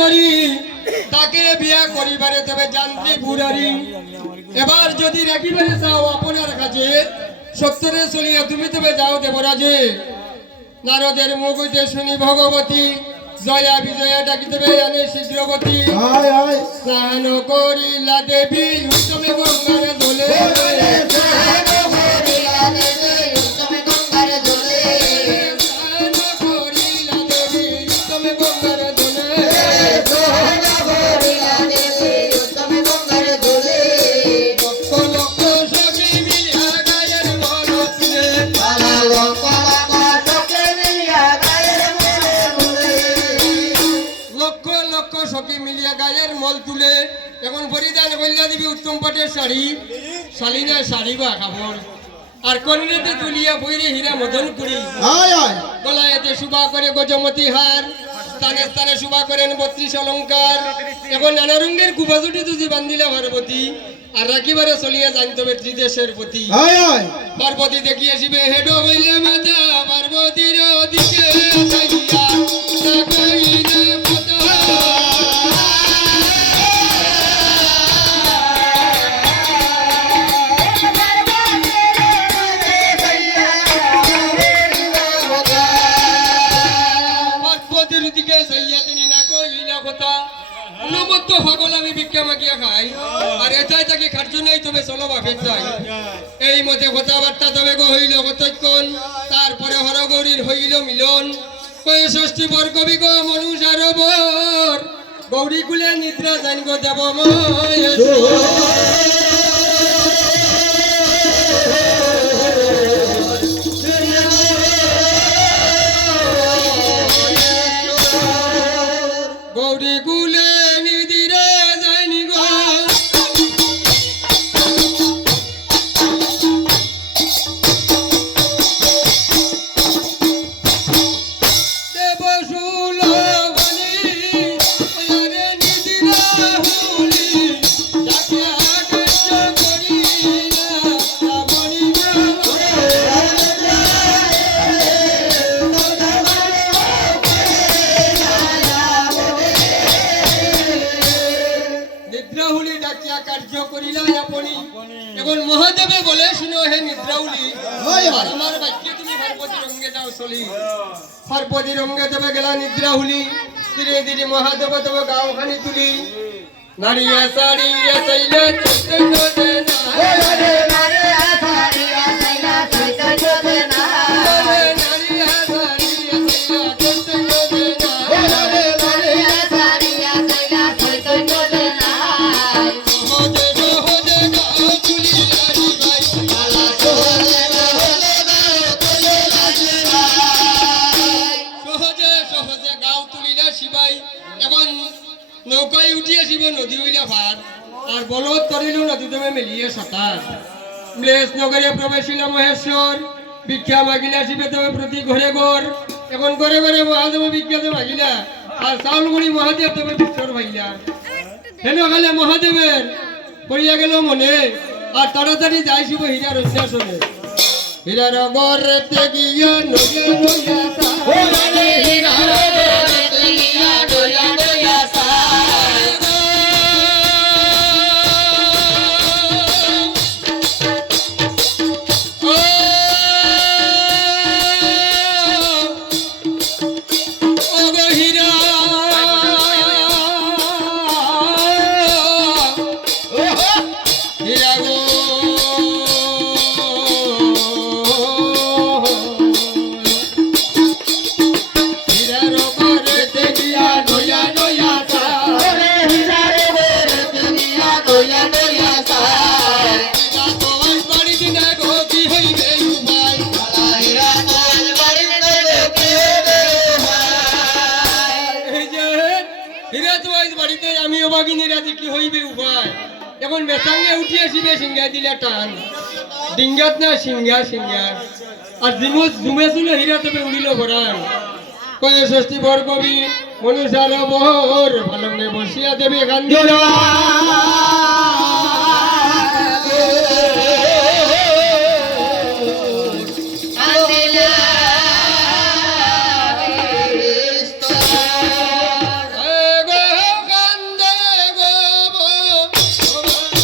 নারী তাকে বিয়া করিবারে তবে জানতে বুড়ারি এবার যদি রাখিবারে চাও আপনার কাছে সত্যরে চলিয়া তুমি তবে যাও দেবরাজে নারদের মুখ হইতে শুনি ভগবতী জয়া বিজয়া ডাকি দেবে জানে শীঘ্রবতী স্নান করিলা দেবী উত্তমে গঙ্গার দোলে এখন পরিধান করিয়া দিবি উত্তম পাটের শাড়ি শালিনা শাড়ি বা কাপড় আর কন্যাতে তুলিয়া বইরে হীরা মদন করি গলায়তে শুভা করে গজমতি হার স্থানে স্থানে শুভা করেন 32 অলঙ্কার এখন নানা রঙের কুবাজুটি তুজি বান্ধিলা পার্বতী আর রাখিবারে চলিয়া জানতবে ত্রিদেশের প্রতি পার্বতী দেখি আসিবে হেড হইলে মাতা পার্বতীর দিকে আমি ভিক্ষা মাগিয়া খাই আর এটাই তাকে খার্য নেই তবে চলো বাপের যাই এই মতে কথাবার্তা তবে গো হইল কতক্ষণ তারপরে হরগৌরীর হইল মিলন কয়ে ষষ্ঠী বর কবি গো মনুষার বর গৌরী কুলে নিদ্রা জান গো দেব গৌরী কুলে এখন মহাদেবে বলে শুনো হে নিদ্রাউলি আমার বাক্যে তুমি পার্বতী রঙ্গে যাও চলি পার্বতী রঙ্গে দেবে গেলা নিদ্রাহুলি ধীরে ধীরে মহাদেব তবে গাও খানি তুলি নারিয়া সারিয়া চাইলে চৈতন্য দেনা নৌকায় উঠি আসিব নদী হইলা ভার আর বলদ তরিল নদী তুমি মেলিয়ে সাঁতার ম্লেশ নগরে প্রবেশিলা মহেশ্বর ভিক্ষা মাগিলা আসিবে তবে প্রতি ঘরে ঘর এখন ঘরে ঘরে মহাদেব ভিক্ষাতে মাগিলা আর চাউল গুড়ি মহাদেব তবে বিশ্বর ভাইলা হেন খালে মহাদেবের পড়িয়া গেল মনে আর তাড়াতাড়ি যাইছিব হীরার অন্যাসনে হীরার গড়তে গিয়া নইয়া এখন মেসাঙ্গে উঠি আসিবে সিংহা দিলা টান ডিঙ্গাত না সিংহা সিংহা আর জুমে শুনে হীরা তবে উড়িল ভরান কয়ে ষষ্ঠী বর কবি মনুষার বহর ভালঙ্গে বসিয়া দেবে গান্ধী